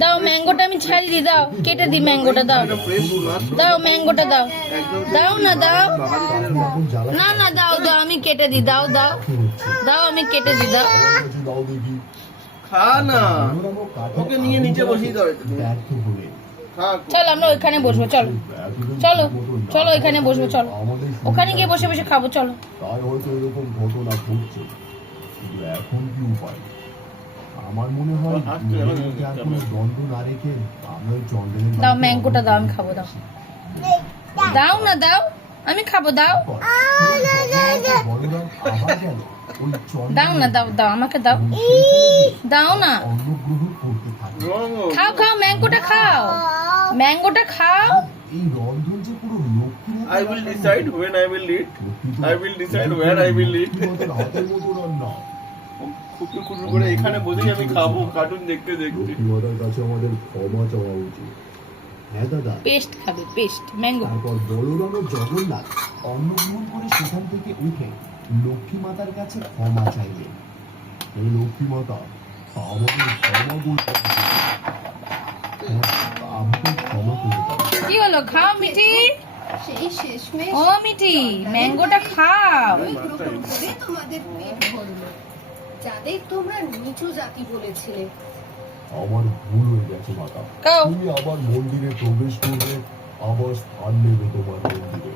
দাও ম্যাঙ্গোটা আমি ছাড়ি দি, দাও কেটে দি ম্যাঙ্গোটা, দাও দাও ম্যাঙ্গোটা দাও, দাও না দাও না না দাও দাও আমি কেটে দি, দাও দাও দাও আমি কেটে দি, দাও। খা না, ওকে নিয়ে নিচে বসিয়ে দাও একটু। খা। চলো আমরা ওইখানে বসবো, চলো চলো চলো ওইখানে বসবো, চলো ওখানে গিয়ে বসে বসে খাবো, চলো। তাই হয়তো এরকম ঘটনা ঘটছে, কিন্তু এখন কি উপায়? আমার মনে হয় মেয়েদেরকে আর কোনো দ্বন্দ্ব না রেখে আমরা ওই চন্দ্রের দাও ম্যাঙ্গোটা দাও, আমি খাবো, দাও দাও না দাও আমি খাবো, দাও দাও না, দাও দাও আমাকে দাও, দাও না, অন্নগ্রহণ করতে থাকে। খাও খাও ম্যাঙ্গোটা খাও, ম্যাঙ্গোটা খাও। এই রন্ধন যে পুরো Lakshmi I will decide when I will eat. I will decide where I will eat. হাতের মতো রান্না। খুব খুব করে এখানে বসেই আমি খাবো কার্টুন দেখতে দেখতে। লক্ষ্মীমাতার কাছে আমাদের ক্ষমা চাওয়া উচিত। হ্যাঁ দাদা। পেস্ট খাবে, পেস্ট ম্যাঙ্গো। তারপর বলরাম ও জগন্নাথ অন্নগ্রহণ করে সেখান থেকে উঠে লক্ষ্মী মাতার কাছে ক্ষমা চাইলেন। এই লক্ষ্মী মাতা, আমাদের ক্ষমা করতে আমাকে ক্ষমা করে দাও। কি হলো, খাও মিঠি, সেই শেষমেশ ও মিঠি ম্যাঙ্গোটা খাও। ওই গ্রহণ করে তোমাদের পেট ভরলো, যাদের তোমরা নিচু জাতি বলেছিলে। আমার ভুল হয়ে গেছে মাতা। খাও। তুমি আবার মন্দিরে প্রবেশ করবে, আবার স্থান নেবে তোমার মন্দিরে।